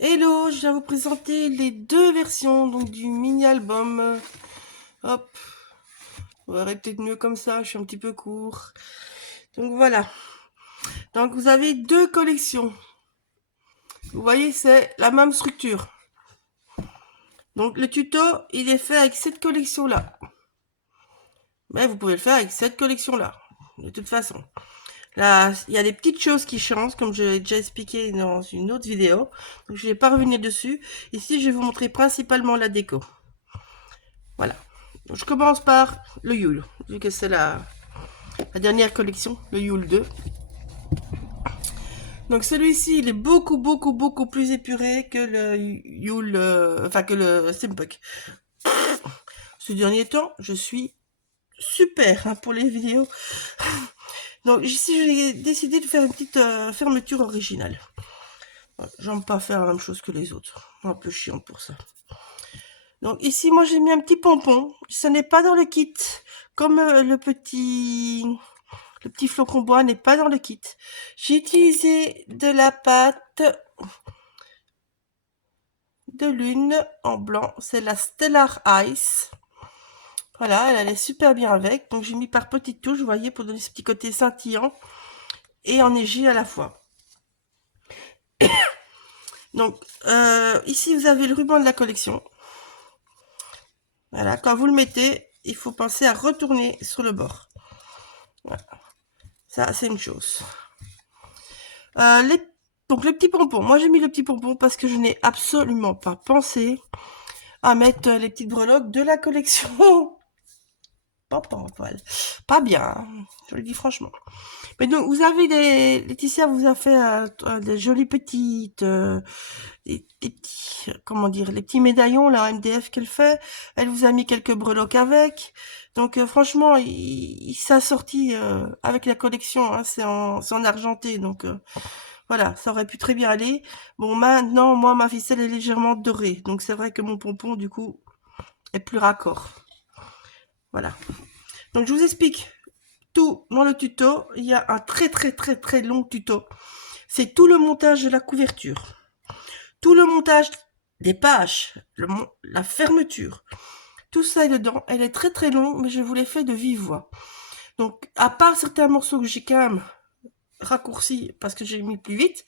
Hello, je viens vous présenter les deux versions donc du mini-album. Hop, on va arrêter peut-être mieux comme ça, je suis un petit peu court. Donc voilà, donc vous avez deux collections. Vous voyez, c'est la même structure. Donc le tuto, il est fait avec cette collection-là. Mais vous pouvez le faire avec cette collection-là, de toute façon. Là, il y a des petites choses qui changent, comme je l'ai déjà expliqué dans une autre vidéo. Donc je ne vais pas revenir dessus. Ici, je vais vous montrer principalement la déco. Voilà. Donc, je commence par le Yule, vu que c'est la dernière collection, le Yule 2. Donc celui-ci, il est beaucoup plus épuré que le Yule, enfin que le Steampunk. Ces derniers temps, je suis super pour les vidéos. Donc ici, j'ai décidé de faire une petite fermeture originale. J'aime pas faire la même chose que les autres. Un peu chiant pour ça. Donc ici, moi, j'ai mis un petit pompon. Ce n'est pas dans le kit, comme le petit flocon bois n'est pas dans le kit. J'ai utilisé de la pâte de lune en blanc. C'est la Stellar Ice. Voilà, elle allait super bien avec. Donc j'ai mis par petites touches, vous voyez, pour donner ce petit côté scintillant et enneigé à la fois. Donc ici, vous avez le ruban de la collection. Voilà, quand vous le mettez, il faut penser à retourner sur le bord. Voilà. Ça, c'est une chose. Donc le petit pompon. Moi, j'ai mis le petit pompon parce que je n'ai absolument pas pensé à mettre les petites breloques de la collection. Pas bien, hein, je le dis franchement. Mais donc, vous avez Laetitia vous a fait des jolies petites, des petits, comment dire, les petits médaillons, là, MDF qu'elle fait. Elle vous a mis quelques breloques avec. Donc, franchement, il s'est sorti avec la collection, hein, c'est en argenté, donc voilà, ça aurait pu très bien aller. Bon, maintenant, moi, ma ficelle est légèrement dorée, donc c'est vrai que mon pompon, du coup, est plus raccord. Voilà. Donc, je vous explique tout dans le tuto. Il y a un très long tuto. C'est tout le montage de la couverture, tout le montage des pages, la fermeture. Tout ça est dedans. Elle est très longue, mais je vous l'ai fait de vive voix. Donc, à part certains morceaux que j'ai quand même raccourcis parce que j'ai mis plus vite,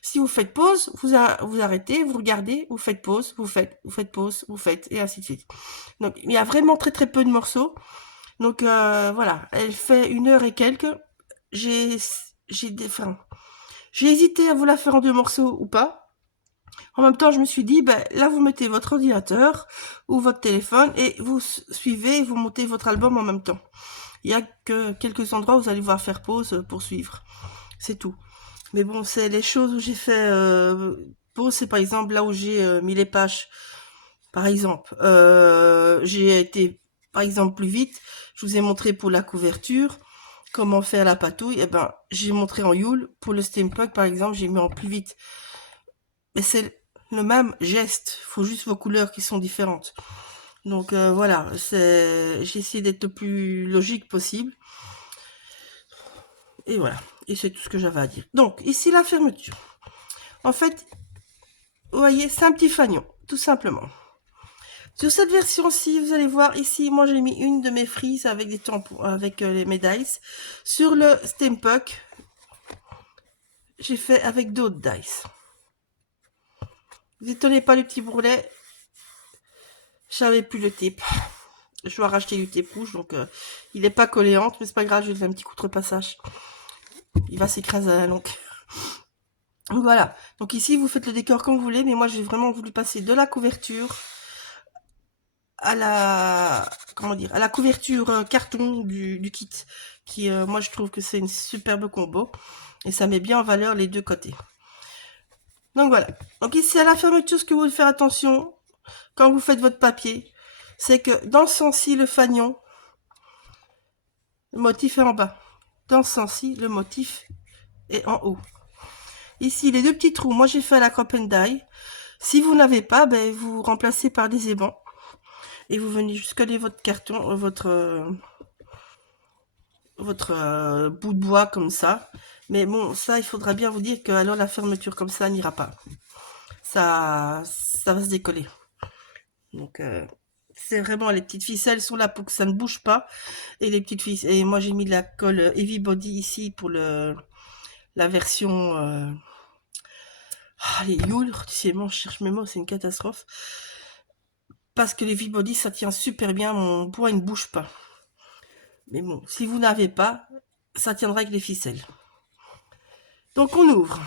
si vous faites pause, vous arrêtez, vous regardez, vous faites pause, vous faites pause, vous faites, et ainsi de suite. Donc, il y a vraiment très peu de morceaux. Donc, voilà, elle fait 1 heure et quelques. J'ai hésité à vous la faire en 2 morceaux ou pas. En même temps, je me suis dit, ben, là, vous mettez votre ordinateur ou votre téléphone et vous suivez, vous montez votre album en même temps. Il y a que quelques endroits où vous allez voir faire pause pour suivre. C'est tout. Mais bon, c'est les choses où j'ai fait pause, c'est par exemple là où j'ai mis les pages. Par exemple, j'ai été, par exemple, plus vite. Je vous ai montré pour la couverture comment faire la patouille. Et ben, j'ai montré en Yule. Pour le steampunk, par exemple, j'ai mis en plus vite. Mais c'est le même geste. Il faut juste vos couleurs qui sont différentes. Donc voilà, j'ai essayé d'être le plus logique possible. Et voilà. Et c'est tout ce que j'avais à dire. Donc, ici, la fermeture. En fait, vous voyez, c'est un petit fanion, tout simplement. Sur cette version-ci, vous allez voir ici, moi j'ai mis une de mes frises avec des tampons, avec les médailles. Sur le Steampunk, j'ai fait avec d'autres dice. Vous étonnez pas le petit bourrelet, j'avais plus le tape. Je dois racheter du tape rouge, donc il n'est pas colléante, mais c'est pas grave, je vais faire un petit contrepassage. Il va s'écraser à la longue. Voilà, donc ici vous faites le décor comme vous voulez, mais moi j'ai vraiment voulu passer de la couverture à la, comment dire, à la couverture carton du kit, qui moi je trouve que c'est une superbe combo et ça met bien en valeur les deux côtés. Donc voilà, donc ici à la fermeture, ce que vous devez faire attention quand vous faites votre papier, c'est que dans ce sens-ci le fanion, le motif est en bas, dans ce sens-ci le motif est en haut. Ici les deux petits trous, moi j'ai fait à la crop and die. Si vous n'avez pas, ben, vous remplacez par des ébans et vous venez juste coller votre carton, votre bout de bois comme ça. Mais bon, ça, il faudra bien vous dire que alors la fermeture comme ça n'ira pas. ça va se décoller. Donc, c'est vraiment, les petites ficelles sont là pour que ça ne bouge pas. Et les petites ficelles, et moi j'ai mis de la colle Heavy Body ici pour la version, les Yule, décidément, je cherche mes mots, c'est une catastrophe. Parce que les Heavy Body, ça tient super bien, mon bois, il ne bouge pas. Mais bon, si vous n'avez pas, ça tiendra avec les ficelles. Donc on ouvre.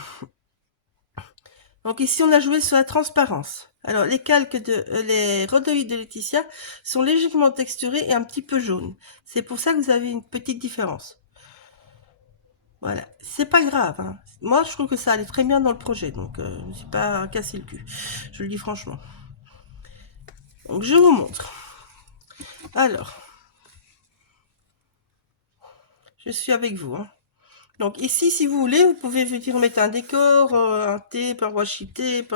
Donc ici, on a joué sur la transparence. Alors, les calques les rhodoïdes de Laetitia sont légèrement texturés et un petit peu jaunes. C'est pour ça que vous avez une petite différence. Voilà, c'est pas grave, hein. Moi, je trouve que ça allait très bien dans le projet, donc je me suis pas cassé le cul. Je le dis franchement. Donc, je vous montre. Alors, je suis avec vous, hein. Donc ici, si vous voulez, vous pouvez venir mettre un décor, un tape, un washi tape,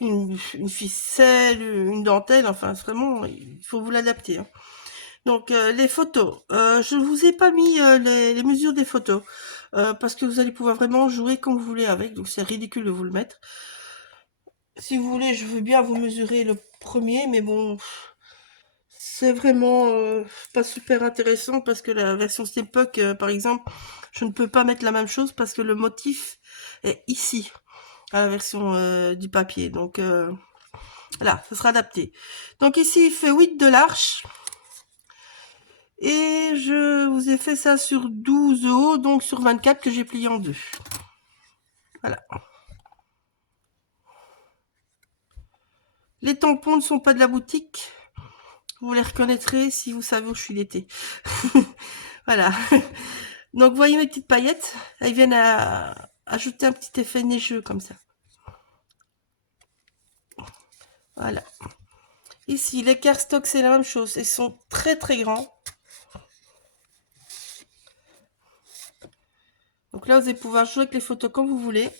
une ficelle, une dentelle, enfin vraiment, il faut vous l'adapter, hein. Donc les photos, je vous ai pas mis les mesures des photos, parce que vous allez pouvoir vraiment jouer comme vous voulez avec, donc c'est ridicule de vous le mettre. Si vous voulez, je veux bien vous mesurer le premier, mais bon, c'est vraiment pas super intéressant parce que la version Steampunk, par exemple, je ne peux pas mettre la même chose parce que le motif est ici, à la version du papier. Donc voilà, ça sera adapté. Donc ici, il fait 8 de l'arche. Et je vous ai fait ça sur 12 de haut, donc sur 24 que j'ai plié en deux. Voilà. Les tampons ne sont pas de la boutique. Vous les reconnaîtrez si vous savez où je suis l'été. Voilà. Donc, vous voyez mes petites paillettes, elles viennent à ajouter un petit effet neigeux comme ça. Voilà. Ici, les cardstocks, c'est la même chose. Ils sont très très grands. Donc là, vous allez pouvoir jouer avec les photos comme vous voulez.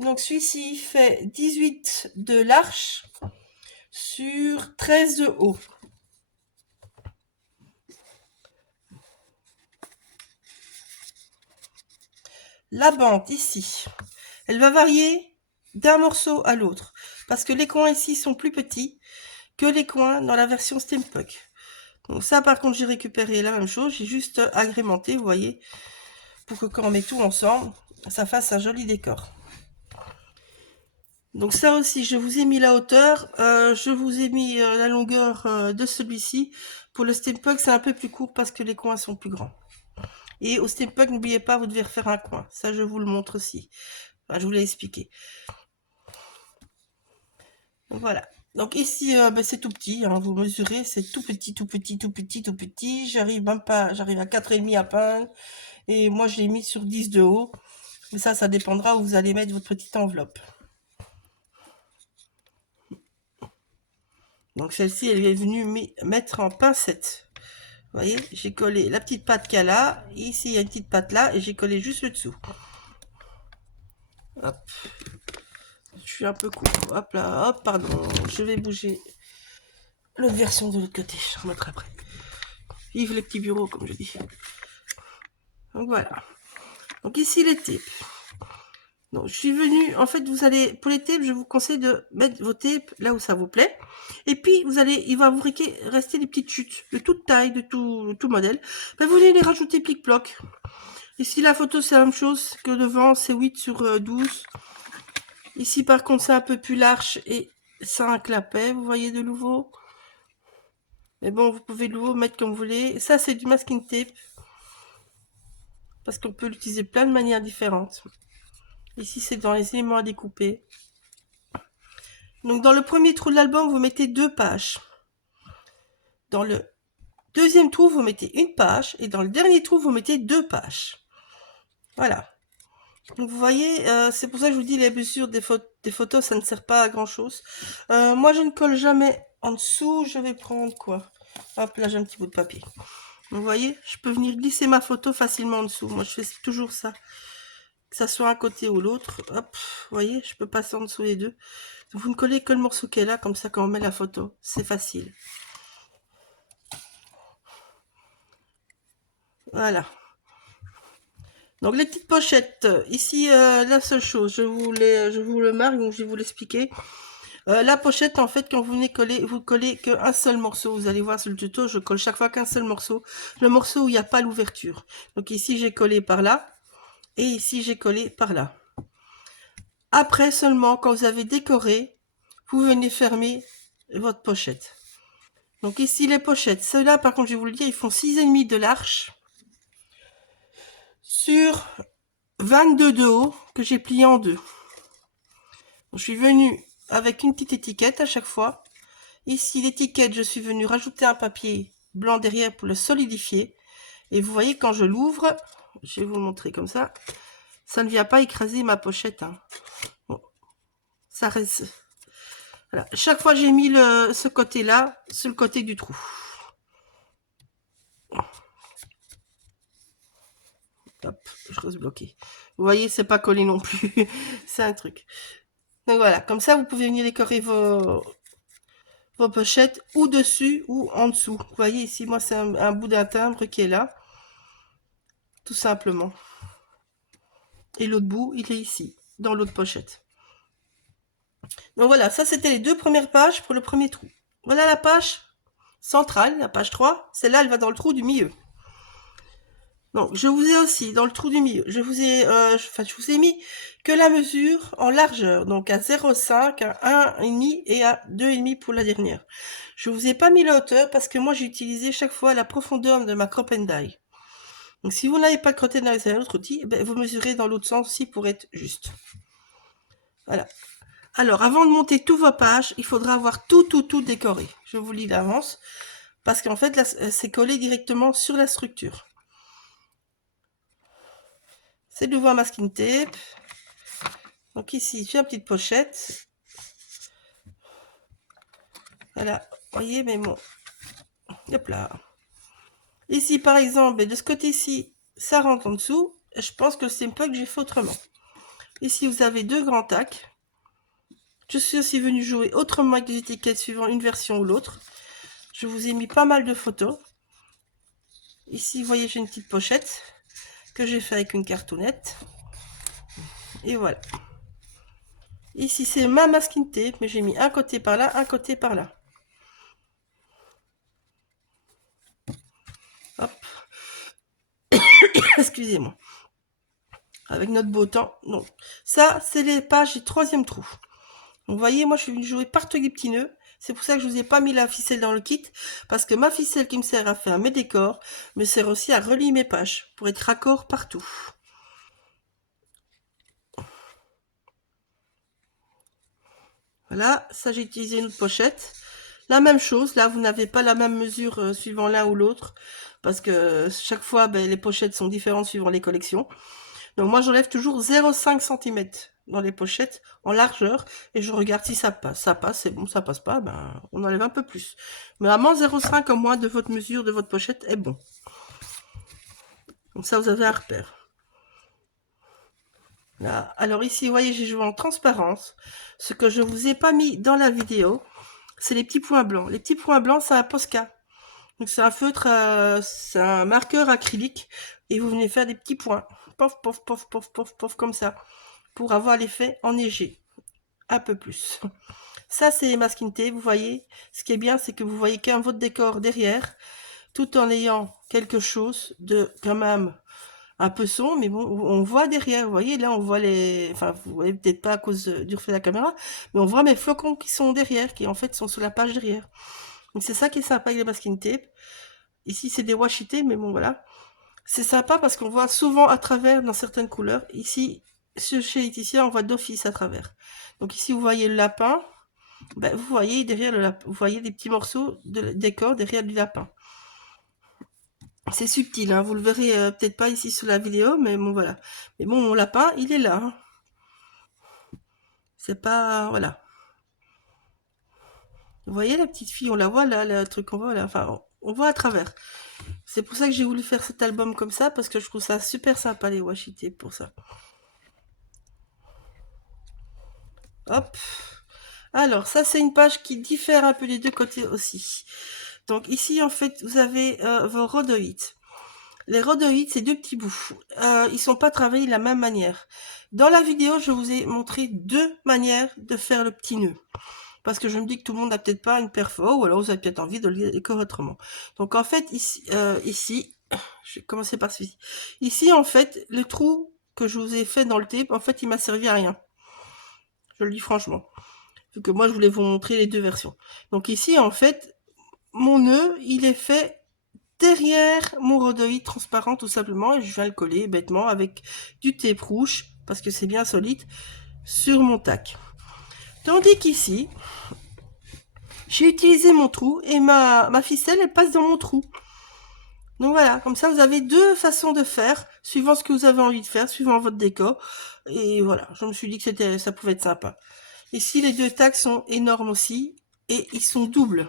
Donc celui-ci fait 18 de large sur 13 de haut. La bande ici, elle va varier d'un morceau à l'autre. Parce que les coins ici sont plus petits que les coins dans la version Steampunk. Donc ça, par contre, j'ai récupéré la même chose. J'ai juste agrémenté, vous voyez, pour que quand on met tout ensemble, ça fasse un joli décor. Donc ça aussi, je vous ai mis la hauteur. Je vous ai mis la longueur de celui-ci. Pour le Steampunk, c'est un peu plus court parce que les coins sont plus grands. Et au Steampunk, n'oubliez pas, vous devez refaire un coin. Ça, je vous le montre aussi. Enfin, je vous l'ai expliqué. Voilà. Donc ici, c'est tout petit, hein, vous mesurez, c'est tout petit, tout petit, tout petit, tout petit. J'arrive même pas, j'arrive à 4,5 à peindre. Et moi, je l'ai mis sur 10 de haut. Mais ça dépendra où vous allez mettre votre petite enveloppe. Donc celle-ci, elle est venue mettre en pincette. Vous voyez, j'ai collé la petite patte qu'il y a là. Ici, il y a une petite patte là. Et j'ai collé juste le dessous. Hop. Je suis un peu court. Hop là, hop, pardon. Je vais bouger l'autre version de l'autre côté. Je remettrai après. Vive les petits bureaux, comme je dis. Donc voilà. Donc ici, les tapes. Donc je suis venue, en fait, vous allez, pour les tapes, je vous conseille de mettre vos tapes là où ça vous plaît. Et puis, vous allez, il va vous rester des petites chutes de toute taille, de tout modèle. Ben, vous allez les rajouter plic-ploc. Ici, la photo, c'est la même chose que devant, c'est 8 sur 12. Ici, par contre, c'est un peu plus large et ça a un clapet, vous voyez de nouveau. Mais bon, vous pouvez de nouveau mettre comme vous voulez. Ça, c'est du masking tape. Parce qu'on peut l'utiliser plein de manières différentes. Ici, c'est dans les éléments à découper. Donc, dans le premier trou de l'album, vous mettez 2 pages. Dans le deuxième trou, vous mettez une page. Et dans le dernier trou, vous mettez 2 pages. Voilà. Donc, vous voyez, c'est pour ça que je vous dis, les mesures des photos, ça ne sert pas à grand-chose. Moi, je ne colle jamais en dessous. Je vais prendre quoi? Hop, là, j'ai un petit bout de papier. Vous voyez, je peux venir glisser ma photo facilement en dessous. Moi, je fais toujours ça. Que ça soit un côté ou l'autre. Hop, vous voyez, je peux passer en dessous les deux. Vous ne collez que le morceau qui est là, comme ça, quand on met la photo, c'est facile. Voilà. Donc les petites pochettes, ici la seule chose, je vous le marque, donc je vais vous l'expliquer. La pochette, en fait, quand vous venez coller, vous collez qu'un seul morceau. Vous allez voir sur le tuto, je colle chaque fois qu'un seul morceau. Le morceau où il n'y a pas l'ouverture. Donc ici, j'ai collé par là. Et ici, j'ai collé par là. Après seulement, quand vous avez décoré, vous venez fermer votre pochette. Donc ici, les pochettes. Ceux-là, par contre, je vais vous le dire, ils font 6,5 de large sur 22 de haut que j'ai plié en deux. Donc, je suis venue avec une petite étiquette à chaque fois. Ici, l'étiquette, je suis venue rajouter un papier blanc derrière pour le solidifier. Et vous voyez, quand je l'ouvre, je vais vous le montrer comme ça ne vient pas écraser ma pochette. Hein. Bon, ça reste... Voilà. Chaque fois, j'ai mis ce côté-là sur le côté du trou. Hop, je reste bloqué. Vous voyez, c'est pas collé non plus. C'est un truc. Donc voilà, comme ça, vous pouvez venir décorer vos pochettes ou dessus ou en dessous. Vous voyez ici, moi, c'est un bout d'un timbre qui est là. Tout simplement. Et l'autre bout, il est ici, dans l'autre pochette. Donc voilà, ça c'était les deux premières pages pour le premier trou. Voilà la page centrale, la page 3. Celle-là, elle va dans le trou du milieu. Donc, je vous ai aussi, dans le trou du milieu, je vous ai mis que la mesure en largeur, donc à 0,5, à 1,5 et à 2,5 pour la dernière. Je vous ai pas mis la hauteur parce que moi, j'ai utilisé chaque fois la profondeur de ma crop and die. Donc, si vous n'avez pas de crop and die avec un autre outil, ben, vous mesurez dans l'autre sens aussi pour être juste. Voilà. Alors, avant de monter toutes vos pages, il faudra avoir tout décoré. Je vous lis d'avance. Parce qu'en fait, là, c'est collé directement sur la structure. C'est de nouveau un masking tape. Donc ici, j'ai une petite pochette. Voilà, vous voyez, mais bon. Hop là. Ici, par exemple, de ce côté-ci, ça rentre en dessous. Je pense que c'est un peu que j'ai fait autrement. Ici, vous avez deux grands tacs. Je suis aussi venue jouer autrement avec des étiquettes suivant une version ou l'autre. Je vous ai mis pas mal de photos. Ici, vous voyez, j'ai une petite pochette que j'ai fait avec une cartonnette. Et voilà. Ici, c'est ma masking tape, mais j'ai mis un côté par là, un côté par là. Hop. Excusez-moi. Avec notre beau temps. Donc, ça, c'est les pages du troisième trou. Donc, vous voyez, moi, je suis venue jouer partout des petits nœuds. C'est pour ça que je vous ai pas mis la ficelle dans le kit. Parce que ma ficelle qui me sert à faire mes décors me sert aussi à relier mes pages pour être raccord partout. Voilà, ça j'ai utilisé une autre pochette. La même chose, là vous n'avez pas la même mesure suivant l'un ou l'autre, parce que chaque fois ben, les pochettes sont différentes suivant les collections. Donc moi j'enlève toujours 0,5 cm dans les pochettes en largeur, et je regarde si ça passe. Ça passe, c'est bon, ça passe pas, ben on enlève un peu plus. Mais vraiment 0,5 au moins de votre mesure de votre pochette est bon. Donc ça vous avez un repère. Là. Alors ici, vous voyez, j'ai joué en transparence. Ce que je vous ai pas mis dans la vidéo, c'est les petits points blancs. Les petits points blancs, c'est un Posca. Donc c'est un feutre, c'est un marqueur acrylique. Et vous venez faire des petits points. Pof, pof, pof, pof, pof, pof, comme ça. Pour avoir l'effet enneigé. Un peu plus. Ça, c'est masking tape, vous voyez. Ce qui est bien, c'est que vous voyez qu'un votre décor derrière. Tout en ayant quelque chose de quand même un peu sombre, mais bon, on voit derrière, vous voyez, là on voit les, enfin vous voyez peut-être pas à cause du reflet de la caméra, mais on voit mes flocons qui sont derrière, qui en fait sont sur la page derrière. Donc c'est ça qui est sympa avec les masking tape. Ici c'est des washi tape, mais bon voilà. C'est sympa parce qu'on voit souvent à travers dans certaines couleurs. Ici, chez Laetitia, on voit d'office à travers. Donc ici vous voyez le lapin, ben, vous voyez derrière le lapin, vous voyez des petits morceaux de décor derrière du lapin. C'est subtil, hein, vous le verrez peut-être pas ici sur la vidéo, mais bon voilà. Mais bon, mon lapin, il est là. Hein. C'est pas... Voilà. Vous voyez la petite fille, on la voit là, le truc qu'on voit là. Enfin, on voit à travers. C'est pour ça que j'ai voulu faire cet album comme ça, parce que je trouve ça super sympa les washi tape pour ça. Hop. Alors, ça c'est une page qui diffère un peu des deux côtés aussi. Donc ici, en fait, vous avez vos rhodoïdes. Les rhodoïdes, c'est deux petits bouts. Ils sont pas travaillés de la même manière. Dans la vidéo, je vous ai montré deux manières de faire le petit nœud. Parce que je me dis que tout le monde n'a peut-être pas une perfo, ou alors vous avez peut-être envie de le décorer autrement. Donc en fait, ici, je vais commencer par celui-ci. Ici, en fait, le trou que je vous ai fait dans le tape, en fait, il m'a servi à rien. Je le dis franchement. Vu que moi, je voulais vous montrer les deux versions. Donc ici, en fait, mon nœud, il est fait derrière mon rhodoïde transparent, tout simplement, et je viens le coller bêtement avec du tape rouge, parce que c'est bien solide, sur mon tac. Tandis qu'ici, j'ai utilisé mon trou, et ma ficelle, elle passe dans mon trou. Donc voilà, comme ça vous avez deux façons de faire, suivant ce que vous avez envie de faire, suivant votre décor. Et voilà, je me suis dit que ça pouvait être sympa. Ici, les deux tacs sont énormes aussi, et ils sont doubles.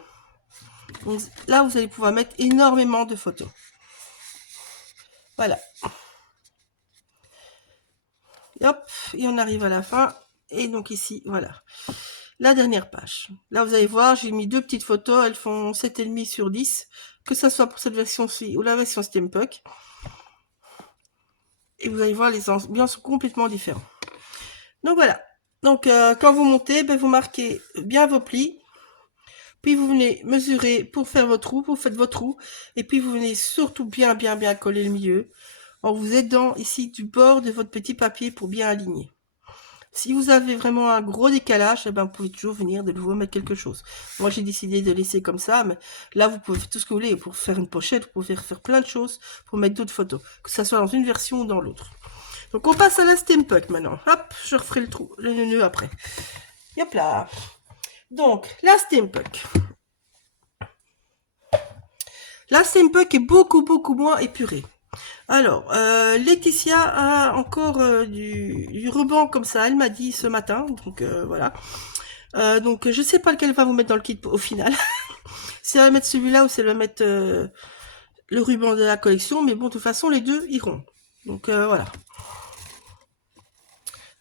Donc là, vous allez pouvoir mettre énormément de photos. Voilà. Et hop, et on arrive à la fin. Et donc ici, voilà. La dernière page. Là, vous allez voir, j'ai mis deux petites photos. Elles font 7,5 sur 10. Que ça soit pour cette version-ci ou la version Steampunk. Et vous allez voir, les ambiances sont complètement différentes. Donc voilà. Donc quand vous montez, ben, vous marquez bien vos plis. Puis vous venez mesurer pour faire votre trou, vous faites votre trou. Et puis vous venez surtout bien coller le milieu. En vous aidant ici du bord de votre petit papier pour bien aligner. Si vous avez vraiment un gros décalage, eh ben, vous pouvez toujours venir de nouveau mettre quelque chose. Moi, j'ai décidé de laisser comme ça, mais là, vous pouvez faire tout ce que vous voulez. Pour faire une pochette, vous pouvez faire plein de choses pour mettre d'autres photos, que ça soit dans une version ou dans l'autre. Donc, on passe à la Steampunk maintenant. Hop, je referai le nœud après. Hop là. Donc, la Steampunk. La Steampunk est beaucoup moins épurée. Alors, Laetitia a encore du ruban comme ça, elle m'a dit ce matin, donc voilà. Donc je sais pas lequel va vous mettre dans le kit au final. Si elle va mettre celui-là ou si elle va mettre le ruban de la collection, mais bon, de toute façon, les deux iront. Donc voilà.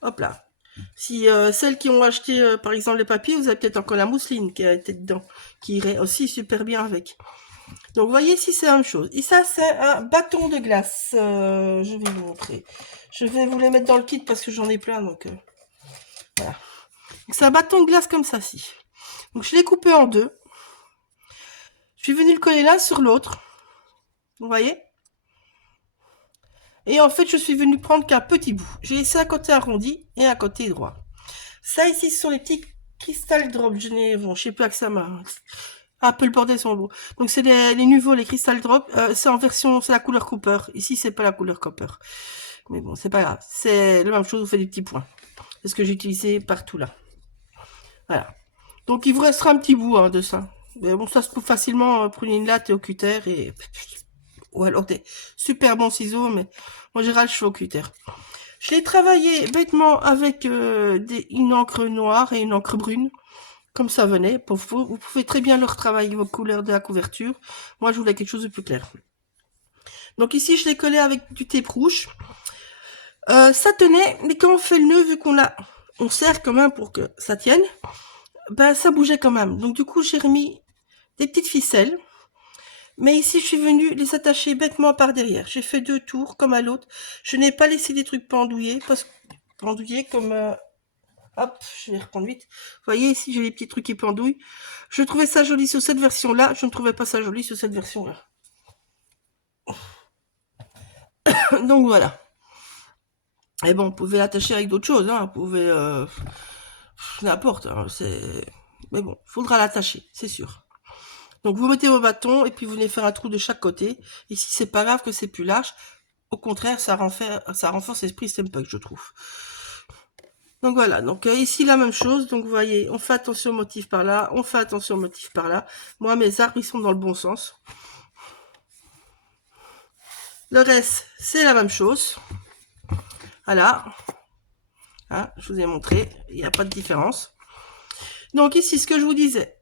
Hop là. Si celles qui ont acheté par exemple les papiers, vous avez peut-être encore la mousseline qui a été dedans, qui irait aussi super bien avec. Donc, vous voyez ici, c'est la même chose. Et ça, c'est un bâton de glace. Je vais vous montrer. Je vais vous les mettre dans le kit parce que j'en ai plein. Donc, voilà. C'est un bâton de glace comme ça, ci. Donc, je l'ai coupé en deux. Je suis venue le coller l'un sur l'autre. Vous voyez? Et en fait, je suis venue prendre qu'un petit bout. J'ai laissé un côté arrondi et un côté droit. Ça, ici, ce sont les petits crystal drops. Je n'ai, bon, je sais plus avec ça, un peu le bordel sur le bout. Donc c'est les nouveaux, les Crystal Drop. C'est en version, c'est la couleur Copper. Ici, c'est pas la couleur Copper. Mais bon, c'est pas grave. C'est la même chose, vous faites des petits points. C'est ce que j'ai utilisé partout là. Voilà. Donc il vous restera un petit bout hein, de ça. Mais bon, ça se coupe facilement. Prenez une latte et au cutter et... Ou alors des super bons ciseaux, mais en général, je fais au cutter. Je l'ai travaillé bêtement avec une encre noire et une encre brune. Comme ça venait, vous pouvez très bien leur travailler vos couleurs de la couverture. Moi, je voulais quelque chose de plus clair. Donc ici, je l'ai collé avec du tape rouge. Ça tenait, mais quand on fait le nœud, vu on serre quand même pour que ça tienne, ben ça bougeait quand même. Donc du coup, j'ai remis des petites ficelles. Mais ici, je suis venue les attacher bêtement par derrière. J'ai fait 2 tours, comme à l'autre. Je n'ai pas laissé des trucs pendouillés, comme... Hop, je vais reprendre vite. Vous voyez, ici, j'ai les petits trucs qui pendouillent. Je trouvais ça joli sur cette version-là. Je ne trouvais pas ça joli sur cette version-là. Donc, voilà. Et bon, vous pouvez l'attacher avec d'autres choses. Hein. Vous pouvez... n'importe. Hein. Mais bon, il faudra l'attacher, c'est sûr. Donc, vous mettez vos bâtons et puis vous venez faire un trou de chaque côté. Ici, c'est pas grave que c'est plus large. Au contraire, ça renforce l'esprit Steampunk, je trouve. Donc voilà, donc ici la même chose, donc vous voyez, on fait attention au motif par là, on fait attention au motif par là. Moi, mes arbres, ils sont dans le bon sens. Le reste, c'est la même chose. Voilà. Hein, je vous ai montré, il n'y a pas de différence. Donc ici, ce que je vous disais.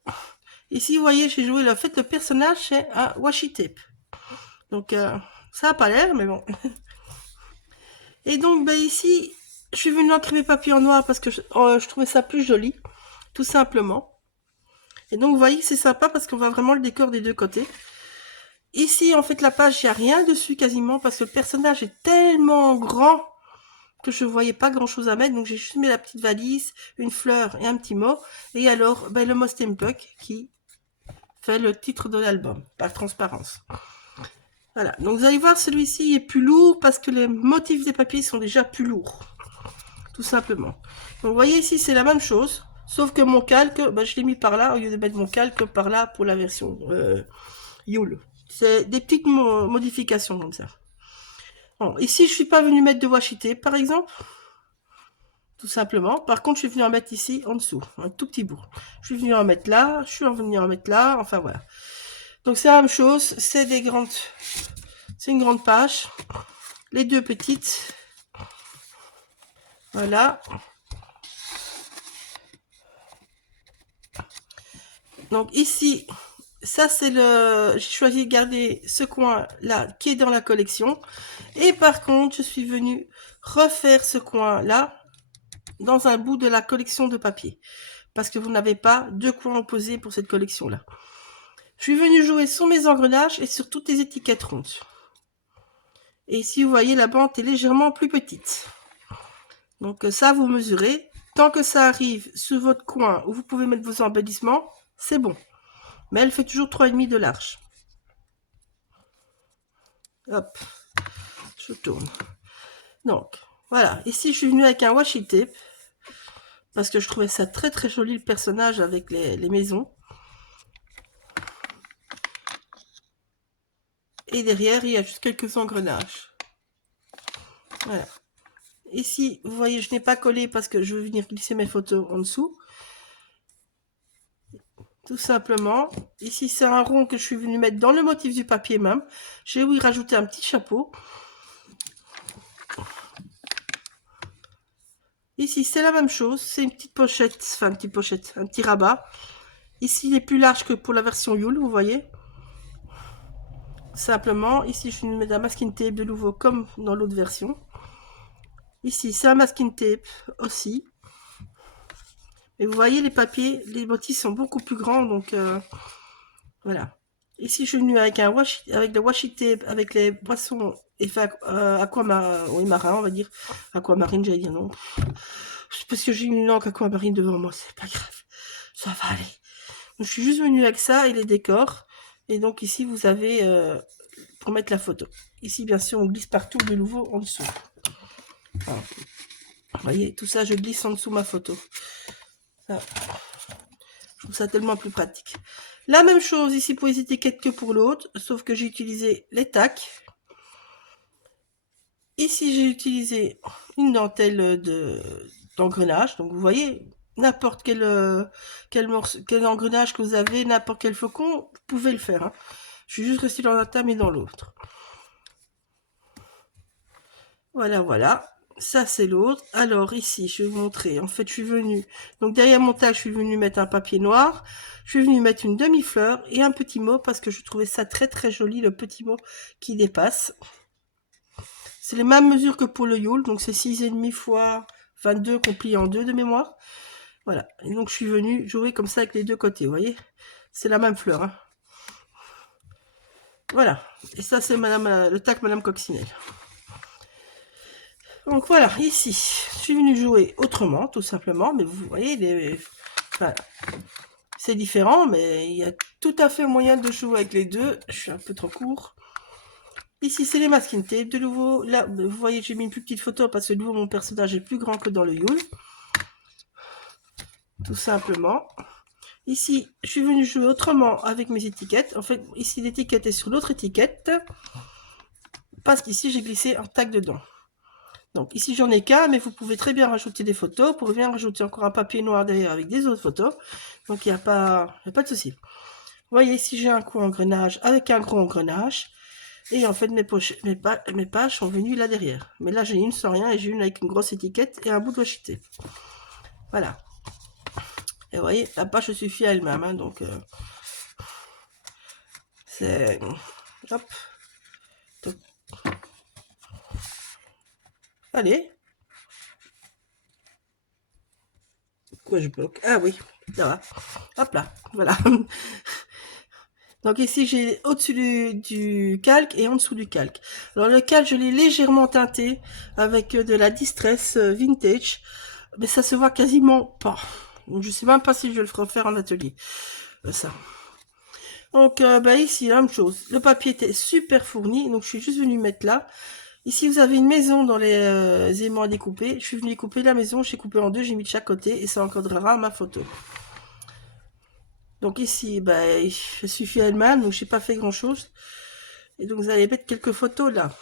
Ici, vous voyez, j'ai joué, le personnage, c'est un washi tape. Donc, ça n'a pas l'air, mais bon. Et donc, ben ici... Je suis venue imprimer papier en noir parce que je trouvais ça plus joli, tout simplement. Et donc, vous voyez que c'est sympa parce qu'on voit vraiment le décor des deux côtés. Ici, en fait, la page, il n'y a rien dessus quasiment parce que le personnage est tellement grand que je voyais pas grand chose à mettre. Donc, j'ai juste mis la petite valise, une fleur et un petit mot. Et alors, ben, le mot Steampunk qui fait le titre de l'album par transparence. Voilà. Donc, vous allez voir, celui-ci est plus lourd parce que les motifs des papiers sont déjà plus lourds. Tout simplement. Donc, vous voyez ici, c'est la même chose. Sauf que mon calque, ben, je l'ai mis par là au lieu de mettre mon calque par là pour la version Yule. C'est des petites modifications comme ça. Bon, ici, je suis pas venu mettre de washi tape, par exemple. Tout simplement. Par contre, je suis venu en mettre ici, en dessous. Un tout petit bout. Je suis venu en mettre là. Je suis venu en mettre là. Enfin, voilà. Donc, c'est la même chose. C'est des grandes... C'est une grande page. Les deux petites. Voilà. Donc, ici... Ça, c'est le... J'ai choisi de garder ce coin-là qui est dans la collection. Et par contre, je suis venue refaire ce coin-là dans un bout de la collection de papier. Parce que vous n'avez pas deux coins opposés pour cette collection-là. Je suis venue jouer sur mes engrenages et sur toutes les étiquettes rondes. Et ici, vous voyez, la bande est légèrement plus petite. Donc ça, vous mesurez. Tant que ça arrive sur votre coin où vous pouvez mettre vos embellissements, c'est bon. Mais elle fait toujours 3,5 de large. Hop, je tourne. Donc, voilà. Ici, je suis venue avec un washi tape. Parce que je trouvais ça très très joli, le personnage avec les maisons. Et derrière, il y a juste quelques engrenages. Voilà. Ici, vous voyez, je n'ai pas collé parce que je veux venir glisser mes photos en dessous. Tout simplement. Ici, c'est un rond que je suis venu mettre dans le motif du papier même. J'ai oui rajouté un petit chapeau. Ici, c'est la même chose. C'est une petite pochette, enfin une petite pochette, un petit rabat. Ici, il est plus large que pour la version Yule, vous voyez. Simplement, ici, je suis venu mettre un masking tape de nouveau comme dans l'autre version. Ici, c'est un masking tape aussi. Et vous voyez, les papiers, les motifs sont beaucoup plus grands, donc voilà. Ici, je suis venue avec avec le washi tape, avec les poissons effets aquamarins, on va dire. Aquamarine, j'allais dire non. Parce que j'ai une langue aquamarine devant moi, c'est pas grave. Ça va aller. Donc, je suis juste venue avec ça et les décors. Et donc ici, vous avez pour mettre la photo. Ici, bien sûr, on glisse partout de nouveau en dessous. Voilà. Vous voyez, tout ça, je glisse en dessous ma photo. Ça. Je trouve ça tellement plus pratique. La même chose ici pour les étiquettes que pour l'autre, sauf que j'ai utilisé les tacs. Ici, j'ai utilisé une dentelle d'engrenage. Donc, vous voyez, n'importe quel engrenage que vous avez, n'importe quel faucon, vous pouvez le faire. Hein. Je suis juste restée dans un tame et dans l'autre. Voilà, voilà. Ça, c'est l'autre. Alors, ici, je vais vous montrer. En fait, je suis venue... Donc, derrière mon tag, je suis venue mettre un papier noir. Je suis venue mettre une demi-fleur et un petit mot parce que je trouvais ça très, très joli, le petit mot qui dépasse. C'est les mêmes mesures que pour le Yule. Donc, c'est 6,5 fois 22 qu'on plie en deux de mémoire. Voilà. Et donc, je suis venue jouer comme ça avec les deux côtés. Vous voyez? C'est la même fleur. Hein. Voilà. Et ça, c'est le tag Madame Coccinelle. Donc voilà, ici, je suis venue jouer autrement, tout simplement, mais vous voyez, voilà. C'est différent, mais il y a tout à fait moyen de jouer avec les deux. Je suis un peu trop court. Ici, c'est les masking tape. De nouveau, là, vous voyez, j'ai mis une plus petite photo parce que de nouveau, mon personnage est plus grand que dans le Yule. Tout simplement. Ici, je suis venue jouer autrement avec mes étiquettes. En fait, ici, l'étiquette est sur l'autre étiquette. Parce qu'ici, j'ai glissé un tag dedans. Donc ici j'en ai qu'un, mais vous pouvez très bien rajouter des photos. Vous pouvez bien rajouter encore un papier noir derrière avec des autres photos. Donc il n'y a pas de souci. Vous voyez ici j'ai un coup engrenage avec un gros engrenage. Et en fait mes pages sont venues là derrière. Mais là j'ai une sans rien et j'ai une avec une grosse étiquette et un bout de washi tape. Voilà. Et vous voyez, la page suffit à elle-même. Hein, donc c'est... Hop. Donc, allez. Quoi je bloque? Ah oui, ça va. Hop là, voilà. Donc ici, j'ai au-dessus du calque et en dessous du calque. Alors le calque, je l'ai légèrement teinté avec de la Distress Vintage, mais ça se voit quasiment pas. Donc, je sais même pas si je vais le refaire en atelier. Ça. Donc bah, ici, la même chose. Le papier était super fourni, donc je suis juste venue mettre là. Ici, vous avez une maison dans les aimants à découper. Je suis venue couper la maison, j'ai coupé en deux, j'ai mis de chaque côté et ça encadrera ma photo. Donc ici, bah, je suis fait elle-même, donc j'ai pas fait grand-chose. Et donc vous allez mettre quelques photos là.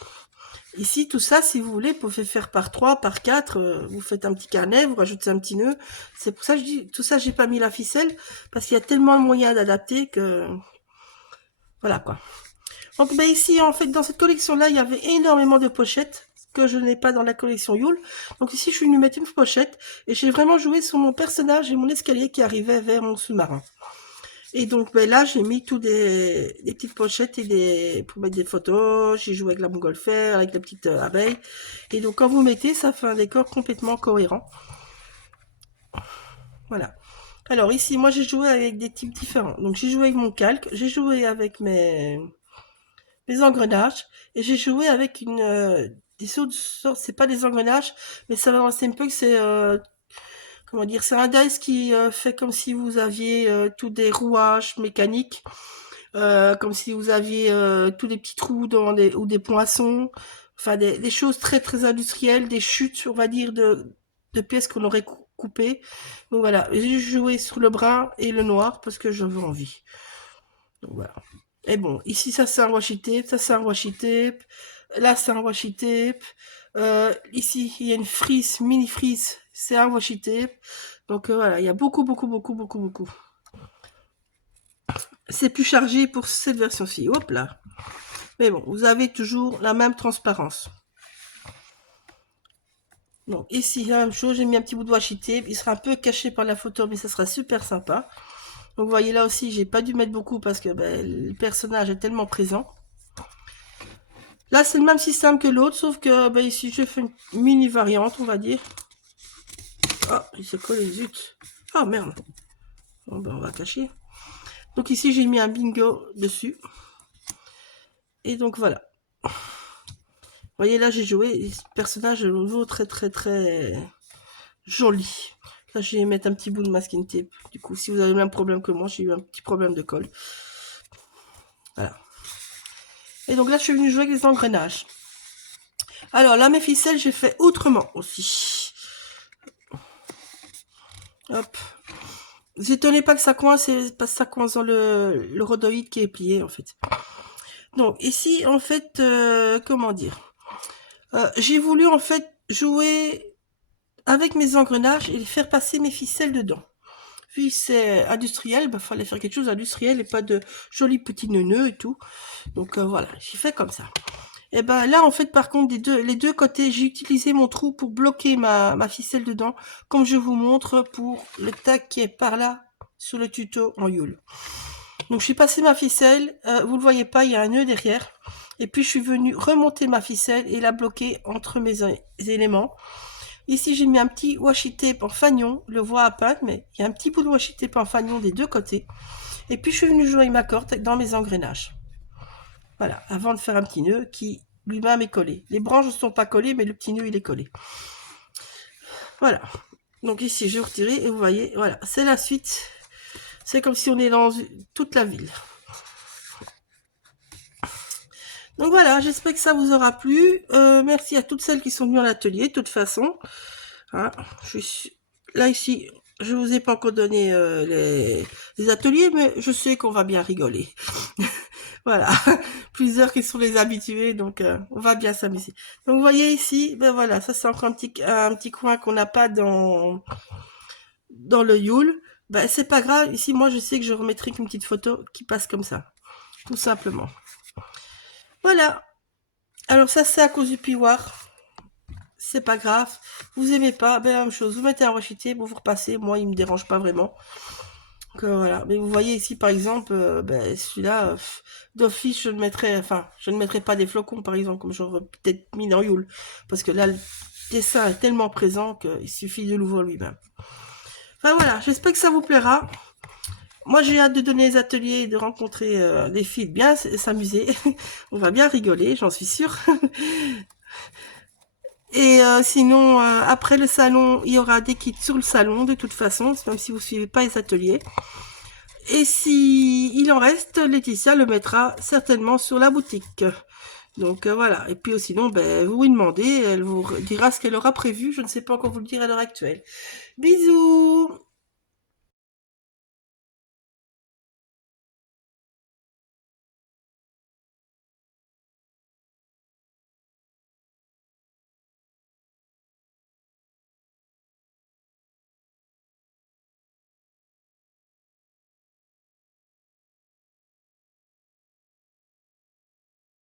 Ici, tout ça, si vous voulez, vous pouvez faire par 3, par 4, vous faites un petit carnet, vous rajoutez un petit nœud. C'est pour ça que je dis, tout ça, j'ai pas mis la ficelle, parce qu'il y a tellement de moyens d'adapter que... Voilà, quoi. Donc, ben ici, en fait, dans cette collection-là, il y avait énormément de pochettes que je n'ai pas dans la collection Yule. Donc ici, je suis venue mettre une pochette, et j'ai vraiment joué sur mon personnage et mon escalier qui arrivait vers mon sous-marin. Et donc ben là, j'ai mis tous des petites pochettes et pour mettre des photos. J'ai joué avec la montgolfière, avec la petite abeille. Et donc quand vous mettez, ça fait un décor complètement cohérent. Voilà. Alors ici, moi j'ai joué avec des types différents. Donc j'ai joué avec mon calque, j'ai joué avec mes engrenages et j'ai joué avec des autres sortes. C'est pas des engrenages, mais ça va c'est un peu que c'est comment dire, c'est un dice qui fait comme si vous aviez tous des rouages mécaniques. Comme si vous aviez tous des petits trous ou des poinçons, enfin des choses très très industrielles, des chutes, on va dire, de pièces qu'on aurait coupées. Donc voilà, j'ai joué sur le brun et le noir parce que j'avais envie. Donc voilà. Et bon, ici ça c'est un washi tape, ça c'est un washi tape, là c'est un washi tape, ici il y a une frise, mini frise, c'est un washi tape. Donc voilà, il y a beaucoup, beaucoup, beaucoup, beaucoup, beaucoup. C'est plus chargé pour cette version-ci. Hop là. Mais bon, vous avez toujours la même transparence. Donc ici, la même chose, j'ai mis un petit bout de washi tape. Il sera un peu caché par la photo, mais ça sera super sympa. Donc vous voyez là aussi, j'ai pas dû mettre beaucoup parce que ben, le personnage est tellement présent. Là, c'est le même système que l'autre, sauf que ben, ici, je fais une mini variante, on va dire. Oh, il s'est collé, zut. Oh merde. Bon, ben, on va cacher. Donc ici, j'ai mis un bingo dessus. Et donc voilà. Vous voyez là, j'ai joué. Ce personnage est nouveau très très très joli. Là, je vais mettre un petit bout de masking tape. Du coup, si vous avez le même problème que moi, j'ai eu un petit problème de colle. Voilà. Et donc là, je suis venue jouer avec les engrenages. Alors là, mes ficelles, j'ai fait autrement aussi. Hop. Vous étonnez pas que ça coince, c'est parce que ça coince dans le rhodoïde qui est plié, en fait. Donc ici, en fait, comment dire, j'ai voulu en fait jouer avec mes engrenages et faire passer mes ficelles dedans. Puis c'est industriel, bah fallait faire quelque chose d'industriel et pas de jolis petits nœuds et tout. Donc voilà, j'ai fait comme ça. Et ben là en fait par contre les deux côtés, j'ai utilisé mon trou pour bloquer ma ficelle dedans, comme je vous montre pour le tag qui est par là sur le tuto en Yule. Donc je suis passé ma ficelle, vous le voyez pas, il y a un nœud derrière. Et puis je suis venue remonter ma ficelle et la bloquer entre mes éléments. Ici, j'ai mis un petit washi tape en fanion, le voit à peine, mais il y a un petit bout de washi tape en fanion des deux côtés. Et puis, je suis venue jouer ma corde dans mes engrenages. Voilà, avant de faire un petit nœud qui lui-même est collé. Les branches ne sont pas collées, mais le petit nœud, il est collé. Voilà. Donc ici, je vais retirer et vous voyez, voilà, c'est la suite. C'est comme si on est dans toute la ville. Donc voilà, j'espère que ça vous aura plu. Merci à toutes celles qui sont venues à l'atelier, de toute façon. Hein, je suis là ici, je vous ai pas encore donné les ateliers, mais je sais qu'on va bien rigoler. Voilà, plusieurs qui sont les habitués, donc on va bien s'amuser. Donc vous voyez ici, ben voilà, ça c'est encore un petit coin qu'on n'a pas dans le Yule. Ben c'est pas grave, ici moi je sais que je remettrai qu'une petite photo qui passe comme ça, tout simplement. Voilà, alors ça c'est à cause du pivoire. C'est pas grave, vous aimez pas, ben la même chose, vous mettez un washi tape, vous repassez, moi il me dérange pas vraiment. Donc voilà, mais vous voyez ici par exemple, ben, celui-là, d'office je ne mettrais, enfin, je ne mettrais pas des flocons par exemple, comme j'aurais peut-être mis dans Yule, parce que là le dessin est tellement présent qu'il suffit de l'ouvrir lui-même. Enfin voilà, j'espère que ça vous plaira. Moi, j'ai hâte de donner les ateliers et de rencontrer des filles, de bien s'amuser. On va bien rigoler, j'en suis sûre. Et sinon, après le salon, il y aura des kits sur le salon, de toute façon, même si vous suivez pas les ateliers. Et si il en reste, Laetitia le mettra certainement sur la boutique. Donc voilà. Et puis sinon, ben, vous lui demandez, elle vous dira ce qu'elle aura prévu. Je ne sais pas encore vous le dire à l'heure actuelle. Bisous!